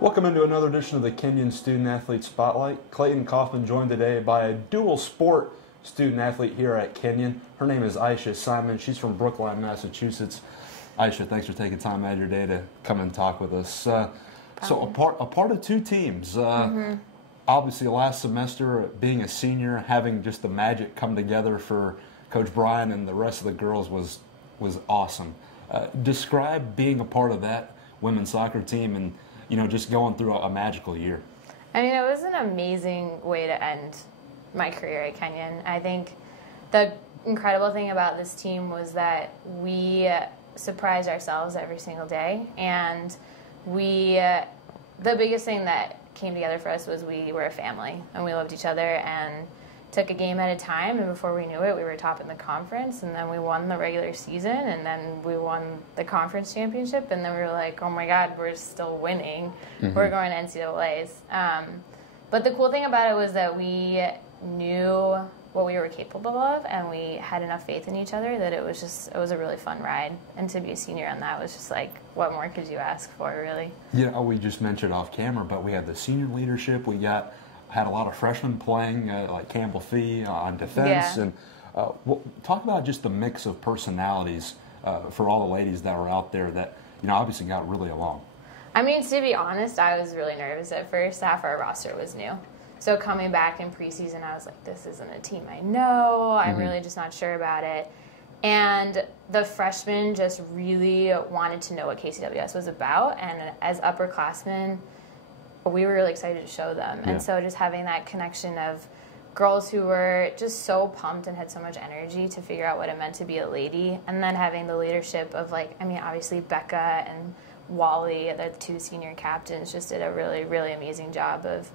Welcome into another edition of the Kenyon Student Athlete Spotlight. Clayton Kaufman joined today by a dual sport student athlete here at Kenyon. Her name is Aisha Simon. She's from Brookline, Massachusetts. Aisha, thanks for taking time out of your day to come and talk with us. So a part of two teams. Obviously, last semester, being a senior, having just the magic come together for Coach Brian and the rest of the girls was awesome. Describe being a part of that women's soccer team and just going through a magical year. I mean, it was an amazing way to end my career at Kenyon. I think the incredible thing about this team was that we surprised ourselves every single day, and the biggest thing that came together for us was we were a family, and we loved each other and took a game at a time, and before we knew it, we were top in the conference, and then we won the regular season, and then we won the conference championship, and then we were like, oh my God, we're still winning. We're going to NCAAs. But the cool thing about it was that we knew what we were capable of, and we had enough faith in each other that it was a really fun ride. And to be a senior on that was just like, what more could you ask for, really? Yeah, we just mentioned off camera, but we had the senior leadership. We had a lot of freshmen playing, like Campbell Fee on defense. Yeah. And talk about just the mix of personalities for all the ladies that were out there that obviously got really along. I mean, to be honest, I was really nervous at first. Half our roster was new. So coming back in preseason, I was like, this isn't a team I know. I'm really just not sure about it. And the freshmen just really wanted to know what KCWS was about. And as upperclassmen, we were really excited to show them. And so just having that connection of girls who were just so pumped and had so much energy to figure out what it meant to be a lady, and then having the leadership of, obviously Becca and Wally, the two senior captains, just did a really, really amazing job of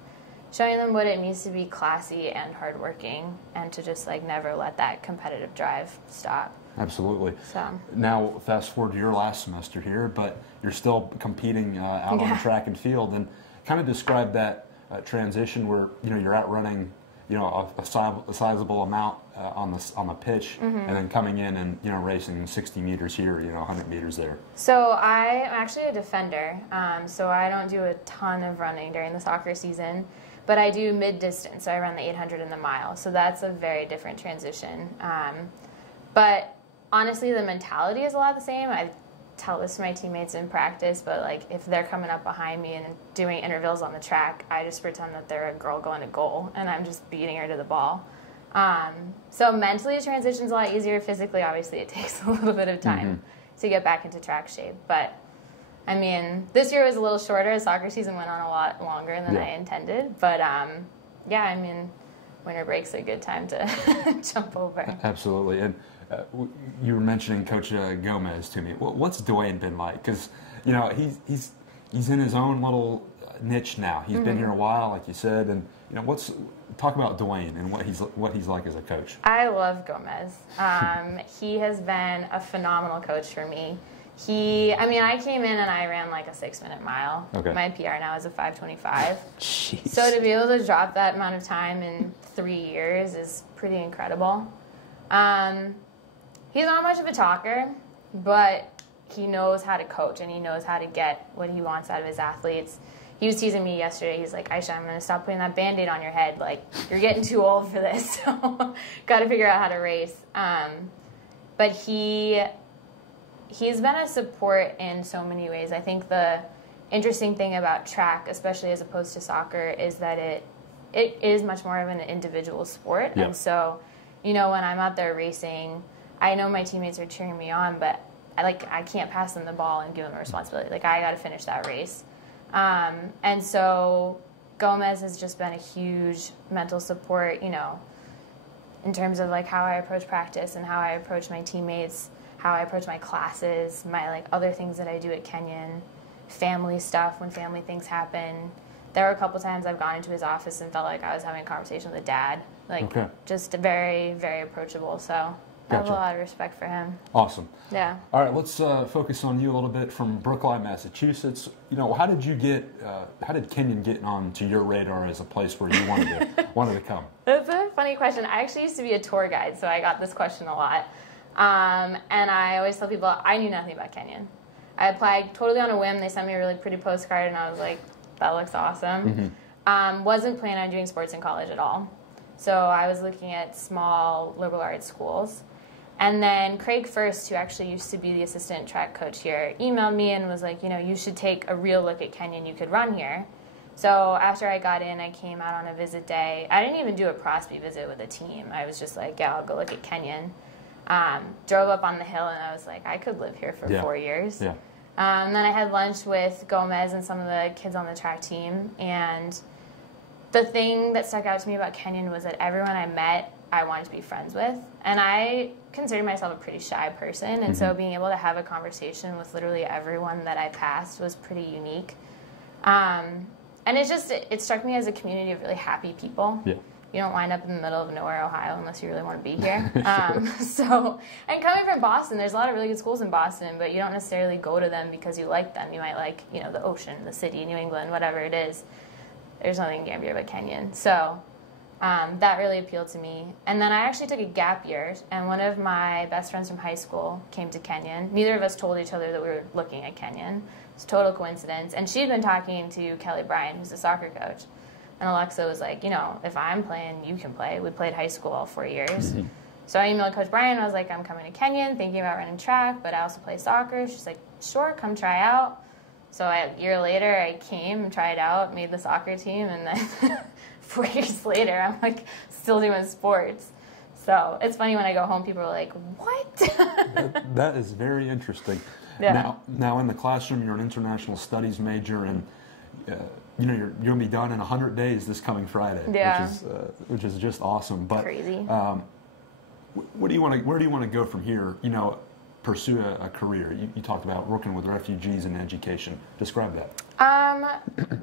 showing them what it means to be classy and hardworking, and to just never let that competitive drive stop. Absolutely. So now, fast forward to your last semester here, but you're still competing out on the track and field, and kind of describe that transition where you're out running a sizable amount on the pitch, and then coming in and racing 60 meters here, 100 meters there. So I'm actually a defender, so I don't do a ton of running during the soccer season, but I do mid-distance, so I run the 800 and the mile, so that's a very different transition. But honestly, the mentality is a lot the same. I tell this to my teammates in practice, but if they're coming up behind me and doing intervals on the track, I just pretend that they're a girl going to goal, and I'm just beating her to the ball. So mentally, the transition's a lot easier. Physically, obviously, it takes a little bit of time to get back into track shape, but I mean, this year was a little shorter. The soccer season went on a lot longer than I intended. But, yeah, I mean, winter break's a good time to jump over. Absolutely. And you were mentioning Coach Gomez to me. What's Dwayne been like? Because, he's in his own little niche now. He's been here a while, like you said. And, talk about Dwayne and what he's like as a coach. I love Gomez. He has been a phenomenal coach for me. I came in and I ran a 6-minute mile. Okay. My PR now is a 5:25. Jeez. So to be able to drop that amount of time in 3 years is pretty incredible. He's not much of a talker, but he knows how to coach and he knows how to get what he wants out of his athletes. He was teasing me yesterday. He's like, Aisha, I'm going to stop putting that Band-Aid on your head. You're getting too old for this, so got to figure out how to race. But he's been a support in so many ways. I think the interesting thing about track, especially as opposed to soccer, is that it is much more of an individual sport. Yeah. And so, when I'm out there racing, I know my teammates are cheering me on, but I can't pass them the ball and give them a responsibility. I got to finish that race. And so Gomez has just been a huge mental support, in terms of how I approach practice and how I approach my teammates, how I approach my classes, my other things that I do at Kenyon, family stuff when family things happen. There were a couple times I've gone into his office and felt like I was having a conversation with a dad. Just very, very approachable. So I have a lot of respect for him. Awesome. Yeah. All right, let's focus on you a little bit from Brookline, Massachusetts. How did Kenyon get onto your radar as a place where you wanted to come? That's a funny question. I actually used to be a tour guide, so I got this question a lot. And I always tell people I knew nothing about Kenyon. I applied totally on a whim. They sent me a really pretty postcard, and I was like, that looks awesome. Wasn't planning on doing sports in college at all. So I was looking at small liberal arts schools. And then Craig First, who actually used to be the assistant track coach here, emailed me and was like, you should take a real look at Kenyon. You could run here. So after I got in, I came out on a visit day. I didn't even do a Prosby visit with a team. I was just like, yeah, I'll go look at Kenyon. Drove up on the hill, and I was like, I could live here for 4 years. Yeah. And then I had lunch with Gomez and some of the kids on the track team. And the thing that stuck out to me about Kenyon was that everyone I met, I wanted to be friends with. And I consider myself a pretty shy person. And so being able to have a conversation with literally everyone that I passed was pretty unique. And it struck me as a community of really happy people. Yeah. You don't wind up in the middle of nowhere, Ohio, unless you really want to be here. And coming from Boston, there's a lot of really good schools in Boston, but you don't necessarily go to them because you like them. You might like, the ocean, the city, New England, whatever it is. There's nothing in Gambier but Kenyon. So that really appealed to me. And then I actually took a gap year, and one of my best friends from high school came to Kenyon. Neither of us told each other that we were looking at Kenyon. It's a total coincidence. And she'd been talking to Kelly Bryan, who's a soccer coach. And Alexa was like, if I'm playing, you can play. We played high school all 4 years. So I emailed Coach Bryan. I was like, I'm coming to Kenyon, thinking about running track, but I also play soccer. She's like, sure, come try out. So a year later, I came, tried out, made the soccer team, and then 4 years later, I'm like still doing sports. So it's funny when I go home, people are like, what? That is very interesting. Yeah. Now in the classroom, you're an international studies major, and you're going to be done in 100 days this coming Friday, yeah. which is just awesome. But crazy. Where do you want to go from here? Pursue a career. You talked about working with refugees in education. Describe that.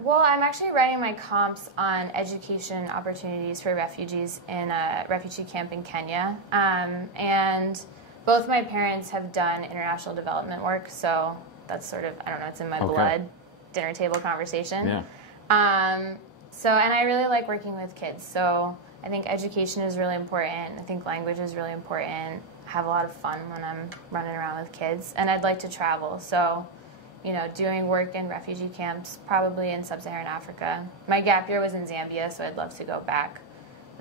Well, I'm actually writing my comps on education opportunities for refugees in a refugee camp in Kenya. And both my parents have done international development work, so that's sort of, I don't know, it's in my blood, dinner table conversation. Yeah. And I really like working with kids, so I think education is really important. I think language is really important. I have a lot of fun when I'm running around with kids, and I'd like to travel. So, doing work in refugee camps, probably in sub-Saharan Africa. My gap year was in Zambia, so I'd love to go back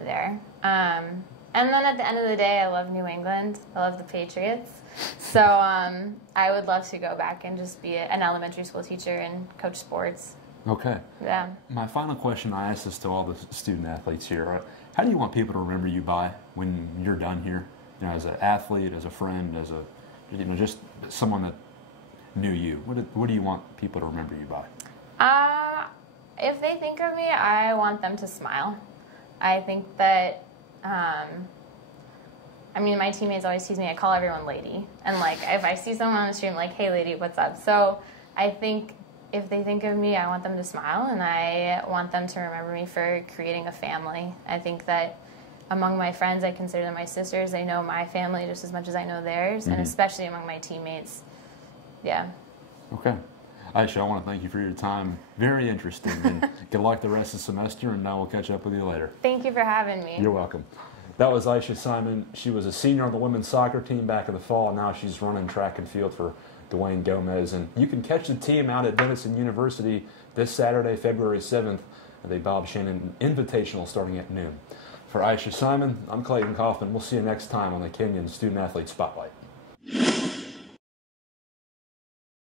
there. And then at the end of the day, I love New England. I love the Patriots. So I would love to go back and just be an elementary school teacher and coach sports. Okay. Yeah. My final question, I ask this to all the student athletes here. How do you want people to remember you by when you're done here? As an athlete, as a friend, as just someone that knew you. What do you want people to remember you by? If they think of me, I want them to smile. I think that, my teammates always tease me. I call everyone lady. And, if I see someone on the street, I'm like, hey, lady, what's up? So I think if they think of me, I want them to smile, and I want them to remember me for creating a family. I think that among my friends, I consider them my sisters. They know my family just as much as I know theirs, and especially among my teammates. Yeah. Okay. Aisha, I want to thank you for your time. Very interesting, and good luck the rest of the semester, and now we'll catch up with you later. Thank you for having me. You're welcome. That was Aisha Simon. She was a senior on the women's soccer team back in the fall, and now she's running track and field for Dwayne Gomez. And you can catch the team out at Denison University this Saturday, February 7th, at the Bob Shannon Invitational starting at noon. For Aisha Simon, I'm Clayton Kaufman. We'll see you next time on the Kenyon Student Athlete Spotlight.